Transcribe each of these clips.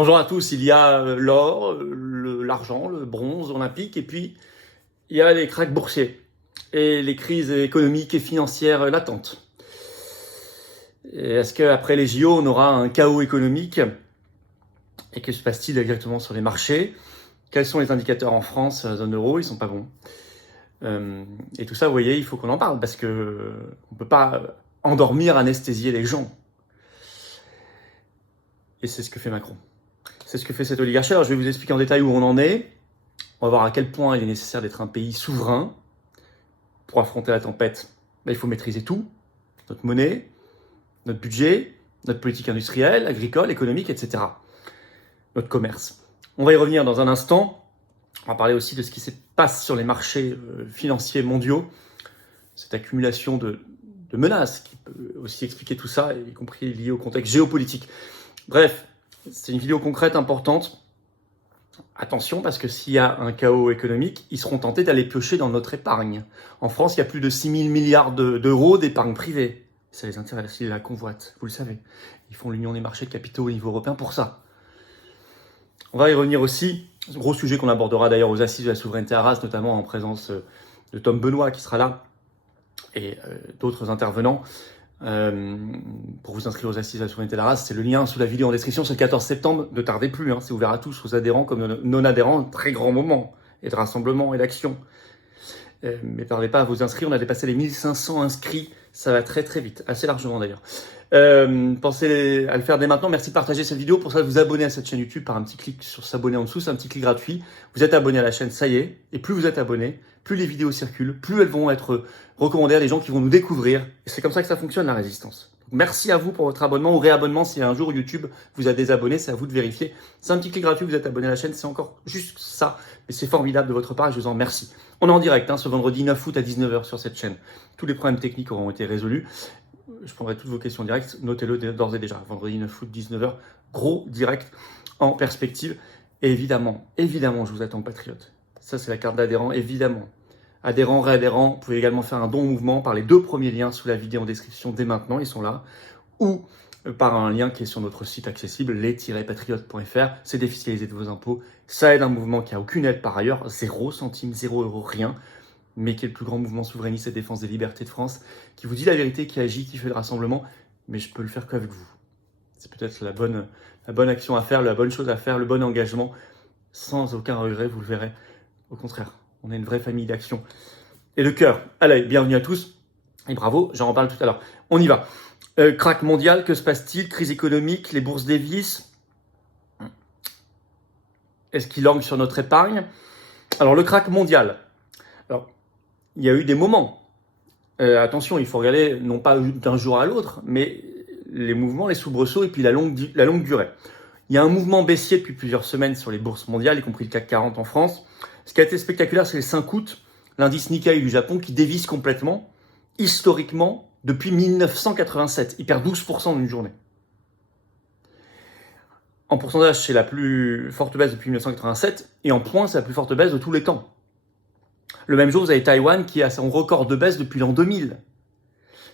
Bonjour à tous, il y a l'or, l'argent, le bronze olympique, et puis il y a les cracks boursiers et les crises économiques et financières latentes. Est-ce qu'après les JO, on aura un chaos économique? Et que se passe-t-il exactement sur les marchés? Quels sont les indicateurs en France, zone euro? Ils sont pas bons. Et tout ça, vous voyez, il faut qu'on en parle, parce que on peut pas endormir, anesthésier les gens. Et c'est ce que fait Macron. C'est ce que fait cette oligarchie. Alors je vais vous expliquer en détail où on en est. On va voir à quel point il est nécessaire d'être un pays souverain. Pour affronter la tempête, il faut maîtriser tout. Notre monnaie, notre budget, notre politique industrielle, agricole, économique, etc. Notre commerce. On va y revenir dans un instant. On va parler aussi de ce qui se passe sur les marchés financiers mondiaux. Cette accumulation de menaces qui peut aussi expliquer tout ça, y compris lié au contexte géopolitique. Bref, c'est une vidéo concrète, importante. Attention, parce que s'il y a un chaos économique, ils seront tentés d'aller piocher dans notre épargne. En France, il y a plus de 6 000 milliards d'euros d'épargne privée. Ça les intéresse, ils la convoitent, vous le savez. Ils font l'union des marchés de capitaux au niveau européen pour ça. On va y revenir aussi. Gros sujet qu'on abordera d'ailleurs aux assises de la souveraineté à Arras, notamment en présence de Tom Benoît qui sera là, et d'autres intervenants. Pour vous inscrire aux assises de la souveraineté de la race, c'est le lien sous la vidéo en description, c'est le 14 septembre, ne tardez plus, c'est ouvert à tous, aux adhérents comme non-adhérents, très grand moment, et de rassemblement et d'action. Mais tardez pas à vous inscrire, on a dépassé les 1500 inscrits, ça va très très vite, assez largement d'ailleurs. Pensez à le faire dès maintenant, merci de partager cette vidéo, pour ça vous abonner à cette chaîne YouTube par un petit clic sur s'abonner en dessous, c'est un petit clic gratuit, vous êtes abonné à la chaîne, ça y est, et plus vous êtes abonné, plus les vidéos circulent, plus elles vont être recommandées à des gens qui vont nous découvrir, et c'est comme ça que ça fonctionne la résistance. Donc, merci à vous pour votre abonnement ou réabonnement, si un jour YouTube vous a désabonné, c'est à vous de vérifier, c'est un petit clic gratuit, vous êtes abonné à la chaîne, c'est encore juste ça, mais c'est formidable de votre part et je vous en remercie. On est en direct ce vendredi 9 août à 19h sur cette chaîne, tous les problèmes techniques auront été résolus. Je prendrai toutes vos questions directes, notez-le d'ores et déjà. Vendredi 9 août, 19h, gros direct en perspective. Et évidemment, je vous attends, patriotes. Ça, c'est la carte d'adhérent, évidemment. Adhérents, réadhérents, vous pouvez également faire un don au mouvement par les 2 premiers liens sous la vidéo en description dès maintenant, ils sont là. Ou par un lien qui est sur notre site accessible, les-patriotes.fr. C'est défiscalisé de vos impôts. Ça aide un mouvement qui n'a aucune aide par ailleurs, 0 centime, 0 euro, rien. Mais qui est le plus grand mouvement souverainiste et défense des libertés de France, qui vous dit la vérité, qui agit, qui fait le rassemblement, mais je peux le faire qu'avec vous. C'est peut-être la bonne action à faire, la bonne chose à faire, le bon engagement, sans aucun regret, vous le verrez. Au contraire, on est une vraie famille d'action. Et de cœur. Allez, bienvenue à tous, et bravo, j'en reparle tout à l'heure. On y va. Crack mondial, que se passe-t-il? Crise économique, les bourses dévissent. Est-ce qu'il langue sur notre épargne? Alors, le crack mondial. Alors, il y a eu des moments. Attention, il faut regarder non pas d'un jour à l'autre, mais les mouvements, les soubresauts et puis la longue durée. Il y a un mouvement baissier depuis plusieurs semaines sur les bourses mondiales, y compris le CAC 40 en France. Ce qui a été spectaculaire, c'est le 5 août, l'indice Nikkei du Japon qui dévisse complètement, historiquement, depuis 1987. Il perd 12% en une journée. En pourcentage, c'est la plus forte baisse depuis 1987, et en points, c'est la plus forte baisse de tous les temps. Le même jour, vous avez Taïwan qui a son record de baisse depuis l'an 2000,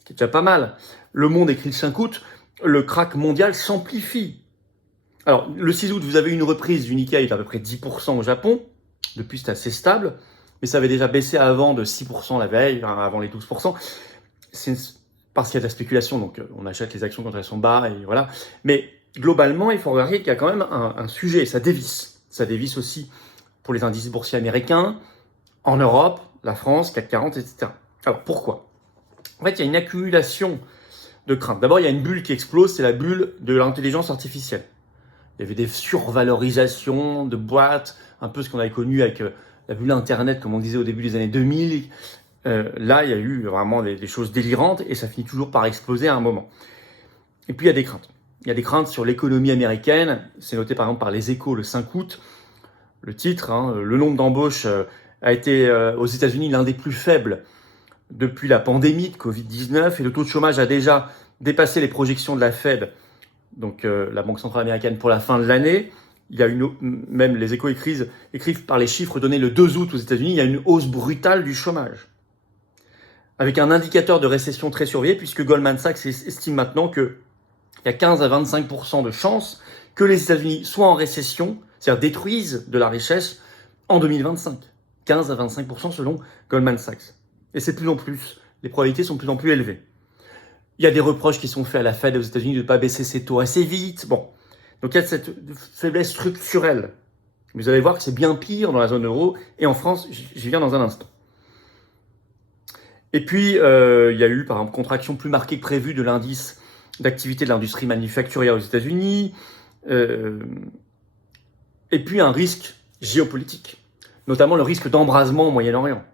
ce qui est déjà pas mal. Le Monde écrit le 5 août, le crack mondial s'amplifie. Alors, le 6 août, vous avez une reprise du Nikkei d'à peu près 10% au Japon. Depuis, c'est assez stable, mais ça avait déjà baissé avant de 6% la veille, avant les 12%. C'est parce qu'il y a de la spéculation, donc on achète les actions quand elles sont bas, et voilà. Mais globalement, il faut regarder qu'il y a quand même un sujet, ça dévisse. Ça dévisse aussi pour les indices boursiers américains, en Europe, la France, CAC 40, etc. Alors, pourquoi? En fait, il y a une accumulation de craintes. D'abord, il y a une bulle qui explose, c'est la bulle de l'intelligence artificielle. Il y avait des survalorisations de boîtes, un peu ce qu'on avait connu avec la bulle Internet, comme on disait au début des années 2000. Là, il y a eu vraiment des choses délirantes et ça finit toujours par exploser à un moment. Et puis, il y a des craintes. Il y a des craintes sur l'économie américaine. C'est noté par exemple par Les Échos le 5 août. Le titre, le nombre d'embauches a été aux États-Unis l'un des plus faibles depuis la pandémie de Covid-19 et le taux de chômage a déjà dépassé les projections de la Fed, donc la Banque centrale américaine, pour la fin de l'année. Il y a même les Échos écrivent par les chiffres donnés le 2 août aux États-Unis, il y a une hausse brutale du chômage, avec un indicateur de récession très surveillé, puisque Goldman Sachs estime maintenant qu'il y a 15 à 25% de chances que les États-Unis soient en récession, c'est-à-dire détruisent de la richesse en 2025. 15 à 25% selon Goldman Sachs. Et c'est de plus en plus, les probabilités sont de plus en plus élevées. Il y a des reproches qui sont faits à la Fed aux États-Unis de ne pas baisser ses taux assez vite. Bon, donc il y a cette faiblesse structurelle. Vous allez voir que c'est bien pire dans la zone euro et en France, j'y viens dans un instant. Et puis, il y a eu, par exemple, contraction plus marquée que prévue de l'indice d'activité de l'industrie manufacturière aux États-Unis. Et puis, un risque géopolitique, notamment le risque d'embrasement au Moyen-Orient.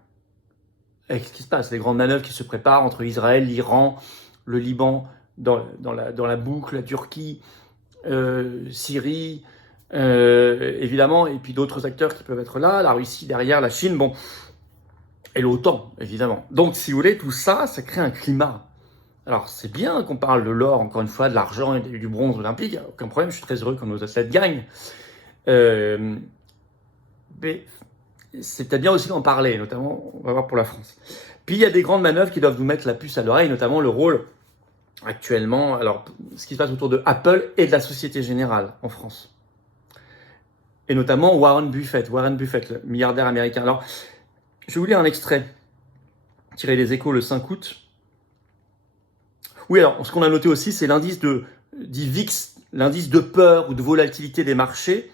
Avec ce qui se passe, les grandes manœuvres qui se préparent entre Israël, l'Iran, le Liban, dans la boucle, la Turquie, Syrie, évidemment, et puis d'autres acteurs qui peuvent être là, la Russie derrière, la Chine, bon, et l'OTAN, évidemment. Donc, si vous voulez, tout ça, ça crée un climat. Alors, c'est bien qu'on parle de l'or, encore une fois, de l'argent et du bronze olympique, aucun problème, je suis très heureux quand nos athlètes gagnent. Mais c'est peut-être bien aussi d'en parler, notamment, on va voir pour la France. Puis, il y a des grandes manœuvres qui doivent nous mettre la puce à l'oreille, notamment le rôle actuellement, alors, ce qui se passe autour de Apple et de la Société Générale en France. Et notamment Warren Buffett, le milliardaire américain. Alors, je vais vous lire un extrait tiré des Échos le 5 août. Oui, alors, ce qu'on a noté aussi, c'est l'indice dit VIX, l'indice de peur ou de volatilité des marchés,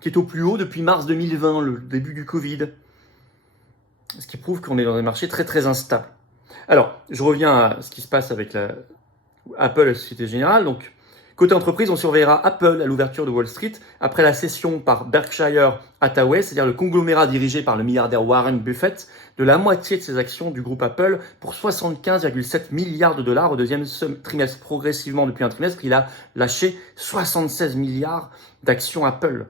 qui est au plus haut depuis mars 2020, le début du Covid. Ce qui prouve qu'on est dans un marché très très instable. Alors, je reviens à ce qui se passe avec Apple et la Société Générale. Donc, côté entreprise, on surveillera Apple à l'ouverture de Wall Street après la cession par Berkshire Hathaway, c'est-à-dire le conglomérat dirigé par le milliardaire Warren Buffett, de la moitié de ses actions du groupe Apple pour 75,7 milliards de dollars au deuxième trimestre. Progressivement, depuis un trimestre, il a lâché 76 milliards d'actions Apple.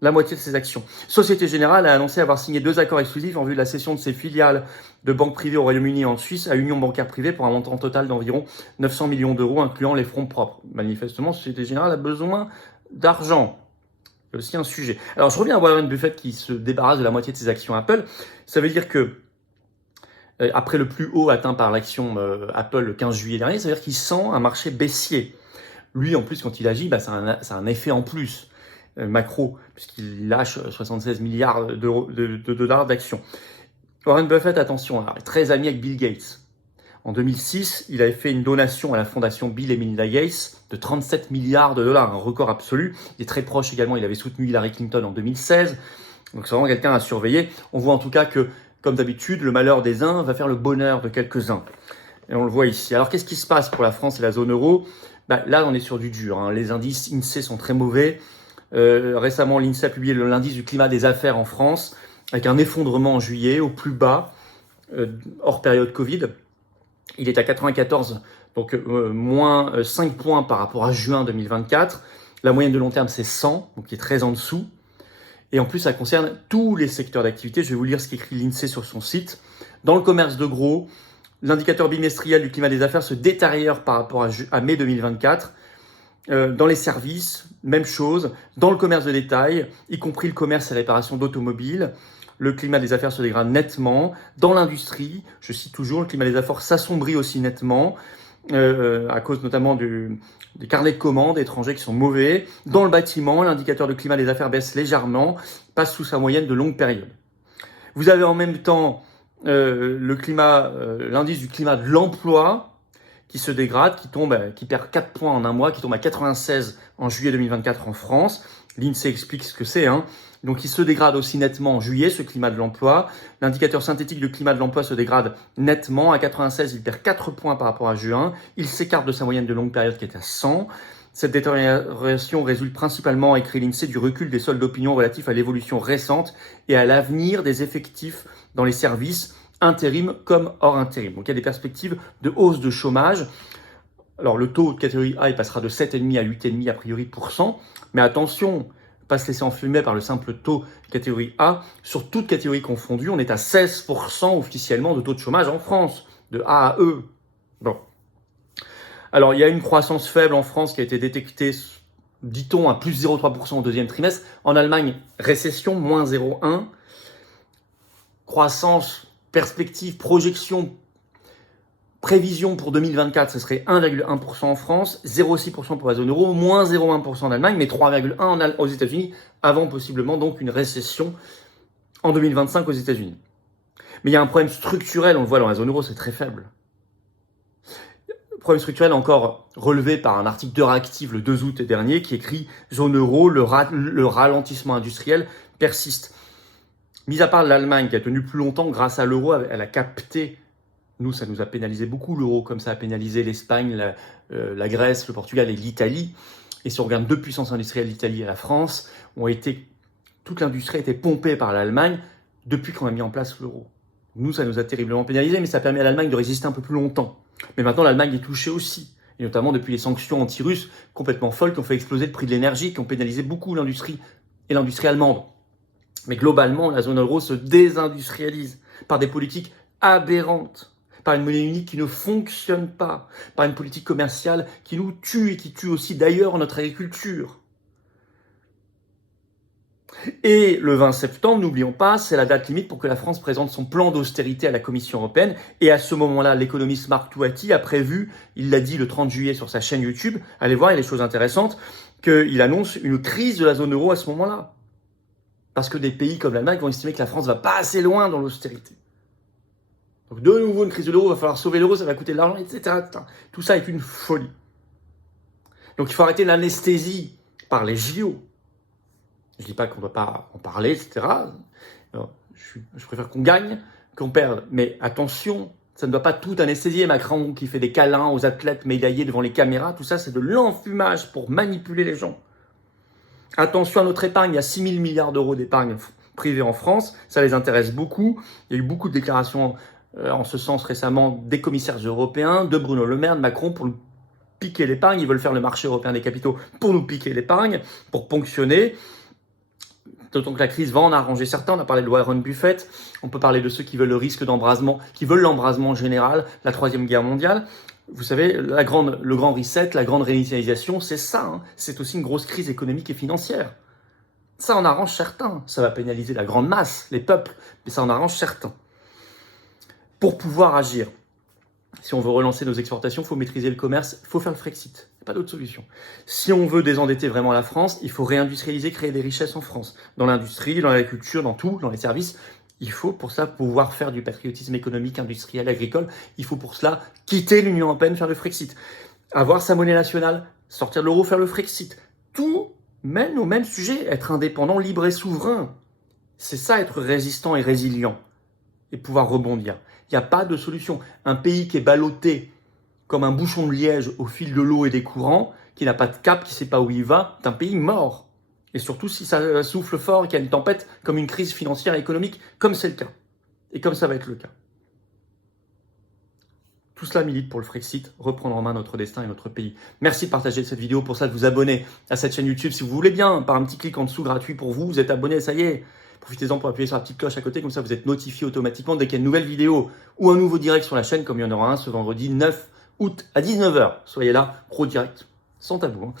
La moitié de ses actions. Société Générale a annoncé avoir signé 2 accords exclusifs en vue de la cession de ses filiales de banques privées au Royaume-Uni et en Suisse à Union bancaire privée pour un montant total d'environ 900 millions d'euros, incluant les fonds propres. Manifestement, Société Générale a besoin d'argent. C'est aussi un sujet. Alors, je reviens à Warren Buffett qui se débarrasse de la moitié de ses actions Apple. Ça veut dire que, après le plus haut atteint par l'action Apple le 15 juillet dernier, ça veut dire qu'il sent un marché baissier. Lui, en plus, quand il agit, ça a un effet en plus. Macro, puisqu'il lâche 76 milliards de dollars d'actions. Warren Buffett, attention, est très ami avec Bill Gates. En 2006, il avait fait une donation à la fondation Bill et Melinda Gates de 37 milliards de dollars, un record absolu. Il est très proche également, il avait soutenu Hillary Clinton en 2016. Donc c'est vraiment quelqu'un à surveiller. On voit en tout cas que, comme d'habitude, le malheur des uns va faire le bonheur de quelques-uns. Et on le voit ici. Alors qu'est-ce qui se passe pour la France et la zone euro ? Là, on est sur du dur. Les indices INSEE sont très mauvais. Récemment, l'INSEE a publié l'indice du climat des affaires en France, avec un effondrement en juillet, au plus bas, hors période Covid. Il est à 94, donc moins 5 points par rapport à juin 2024. La moyenne de long terme, c'est 100, donc qui est très en dessous. Et en plus, ça concerne tous les secteurs d'activité. Je vais vous lire ce qu'écrit l'INSEE sur son site. Dans le commerce de gros, l'indicateur bimestriel du climat des affaires se détériore par rapport à mai 2024. Dans les services, même chose. Dans le commerce de détail, y compris le commerce et la réparation d'automobiles, le climat des affaires se dégrade nettement. Dans l'industrie, je cite toujours, le climat des affaires s'assombrit aussi nettement, à cause notamment des carnets de commandes étrangers qui sont mauvais. Dans le bâtiment, l'indicateur de climat des affaires baisse légèrement, passe sous sa moyenne de longue période. Vous avez en même temps l'indice du climat de l'emploi, qui se dégrade, qui perd 4 points en un mois, qui tombe à 96 en juillet 2024 en France. L'INSEE explique ce que c'est. Donc, il se dégrade aussi nettement en juillet, ce climat de l'emploi. L'indicateur synthétique du climat de l'emploi se dégrade nettement. À 96, il perd 4 points par rapport à juin. Il s'écarte de sa moyenne de longue période qui est à 100. Cette détérioration résulte principalement, écrit l'INSEE, du recul des soldes d'opinion relatifs à l'évolution récente et à l'avenir des effectifs dans les services, intérim comme hors intérim. Donc il y a des perspectives de hausse de chômage. Alors le taux de catégorie A, il passera de 7,5 à 8,5 a priori %. Mais attention, pas se laisser enfumer par le simple taux catégorie A. Sur toute catégorie confondue, on est à 16% officiellement de taux de chômage en France, de A à E. Bon. Alors il y a une croissance faible en France qui a été détectée, dit-on, à plus 0,3% au deuxième trimestre. En Allemagne, récession, moins 0,1. Croissance, perspective, projection Prévision pour 2024, ce serait 1,1% en France, 0,6% pour la zone euro, moins 0,1% en Allemagne, mais 3,1% aux États-Unis, avant possiblement donc une récession en 2025 aux États-Unis. Mais il y a un problème structurel, on le voit dans la zone euro, c'est très faible. Le problème structurel encore relevé par un article d'Euractiv le 2 août dernier qui écrit « Zone euro, le ralentissement industriel persiste ». Mis à part l'Allemagne qui a tenu plus longtemps grâce à l'euro, elle a capté. Nous, ça nous a pénalisé beaucoup l'euro, comme ça a pénalisé l'Espagne, la Grèce, le Portugal et l'Italie. Et si on regarde deux puissances industrielles, l'Italie et la France, toute l'industrie a été pompée par l'Allemagne depuis qu'on a mis en place l'euro. Nous, ça nous a terriblement pénalisé, mais ça a permis à l'Allemagne de résister un peu plus longtemps. Mais maintenant, l'Allemagne est touchée aussi. Et notamment depuis les sanctions anti-russes complètement folles qui ont fait exploser le prix de l'énergie, qui ont pénalisé beaucoup l'industrie et l'industrie allemande. Mais globalement, la zone euro se désindustrialise par des politiques aberrantes, par une monnaie unique qui ne fonctionne pas, par une politique commerciale qui nous tue et qui tue aussi d'ailleurs notre agriculture. Et le 20 septembre, n'oublions pas, c'est la date limite pour que la France présente son plan d'austérité à la Commission européenne. Et à ce moment-là, l'économiste Marc Touati a prévu, il l'a dit le 30 juillet sur sa chaîne YouTube, allez voir, il y a des choses intéressantes, qu'il annonce une crise de la zone euro à ce moment-là. Parce que des pays comme l'Allemagne vont estimer que la France va pas assez loin dans l'austérité. Donc de nouveau une crise de l'euro, il va falloir sauver l'euro, ça va coûter de l'argent, etc. Tout ça est une folie. Donc il faut arrêter l'anesthésie par les JO. Je dis pas qu'on ne doit pas en parler, etc. Alors, je préfère qu'on gagne, qu'on perde. Mais attention, ça ne doit pas tout anesthésier. Macron qui fait des câlins aux athlètes médaillés devant les caméras, tout ça c'est de l'enfumage pour manipuler les gens. Attention à notre épargne, il y a 6 000 milliards d'euros d'épargne privée en France, ça les intéresse beaucoup. Il y a eu beaucoup de déclarations en ce sens récemment des commissaires européens, de Bruno Le Maire, de Macron, pour nous piquer l'épargne. Ils veulent faire le marché européen des capitaux pour nous piquer l'épargne, pour ponctionner. D'autant que la crise va en arranger certains. On a parlé de Warren Buffett. On peut parler de ceux qui veulent le risque d'embrasement, qui veulent l'embrasement général, la Troisième Guerre mondiale. Vous savez, le grand reset, la grande réinitialisation, c'est ça. Hein. C'est aussi une grosse crise économique et financière. Ça en arrange certains. Ça va pénaliser la grande masse, les peuples, mais ça en arrange certains. Pour pouvoir agir, si on veut relancer nos exportations, il faut maîtriser le commerce, il faut faire le Frexit. Il n'y a pas d'autre solution. Si on veut désendetter vraiment la France, il faut réindustrialiser, créer des richesses en France. Dans l'industrie, dans l'agriculture, dans tout, dans les services. Il faut pour ça pouvoir faire du patriotisme économique, industriel, agricole. Il faut pour cela quitter l'Union européenne, faire le Frexit. Avoir sa monnaie nationale, sortir de l'euro, faire le Frexit. Tout mène au même sujet, être indépendant, libre et souverain. C'est ça, être résistant et résilient. Et pouvoir rebondir. Il n'y a pas de solution. Un pays qui est ballotté comme un bouchon de liège au fil de l'eau et des courants, qui n'a pas de cap, qui ne sait pas où il va, c'est un pays mort. Et surtout si ça souffle fort et qu'il y a une tempête comme une crise financière et économique, comme c'est le cas. Et comme ça va être le cas. Tout cela milite pour le Frexit, reprendre en main notre destin et notre pays. Merci de partager cette vidéo, pour ça de vous abonner à cette chaîne YouTube si vous voulez bien, par un petit clic en dessous gratuit pour vous, vous êtes abonné, ça y est. Profitez-en pour appuyer sur la petite cloche à côté, comme ça vous êtes notifié automatiquement dès qu'il y a une nouvelle vidéo ou un nouveau direct sur la chaîne, comme il y en aura un ce vendredi 9 août à 19h. Soyez là, gros direct, sans tabou. Hein.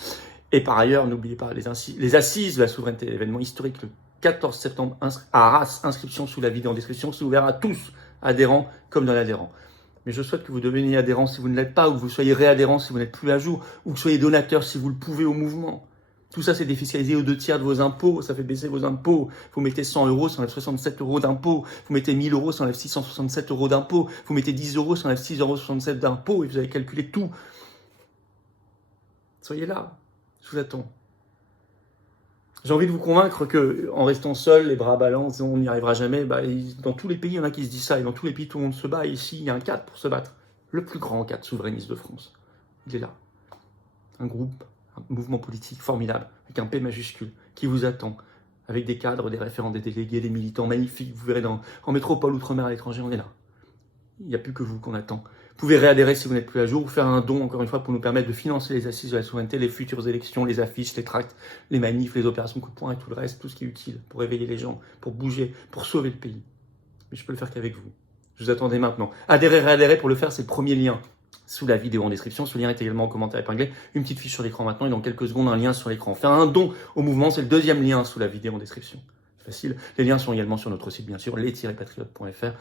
Et par ailleurs, n'oubliez pas les assises de la souveraineté, l'événement historique le 14 septembre à Arras, inscription sous la vidéo en description, c'est ouvert à tous, adhérents comme non-adhérents. Mais je souhaite que vous deveniez adhérent si vous ne l'êtes pas, ou que vous soyez réadhérent si vous n'êtes plus à jour, ou que vous soyez donateur si vous le pouvez au mouvement. Tout ça, c'est défiscalisé aux 2/3 de vos impôts. Ça fait baisser vos impôts. Vous mettez 100 €, ça enlève 67 € d'impôts. Vous mettez 1000 €, ça enlève 667 € d'impôts. Vous mettez 10 € ça enlève 6,67 € d'impôts. Et vous avez calculé tout. Soyez là. Je vous attends. J'ai envie de vous convaincre qu'en restant seul, les bras ballants, on n'y arrivera jamais. Dans tous les pays, il y en a qui se disent ça. Et dans tous les pays, tout le monde se bat. Et ici, il y a un cadre pour se battre. Le plus grand cadre souverainiste de France. Il est là. Un groupe. Un mouvement politique formidable, avec un P majuscule, qui vous attend, avec des cadres, des référents, des délégués, des militants magnifiques. Vous verrez en métropole, outre-mer, à l'étranger, on est là. Il n'y a plus que vous qu'on attend. Vous pouvez réadhérer si vous n'êtes plus à jour, ou faire un don, encore une fois, pour nous permettre de financer les assises de la souveraineté, les futures élections, les affiches, les tracts, les manifs, les opérations coup de poing et tout le reste, tout ce qui est utile pour réveiller les gens, pour bouger, pour sauver le pays. Mais je peux le faire qu'avec vous. Je vous attendais maintenant. Adhérer, réadhérer, pour le faire, c'est le premier lien sous la vidéo en description. Ce lien est également en commentaire épinglé. Une petite fiche sur l'écran maintenant et dans quelques secondes, un lien sur l'écran. Faire un don au mouvement, c'est le deuxième lien sous la vidéo en description. C'est facile. Les liens sont également sur notre site, bien sûr, les-patriotes.fr.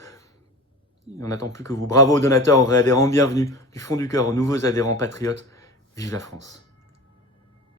On n'attend plus que vous. Bravo aux donateurs, aux réadhérents, bienvenue du fond du cœur aux nouveaux adhérents patriotes. Vive la France!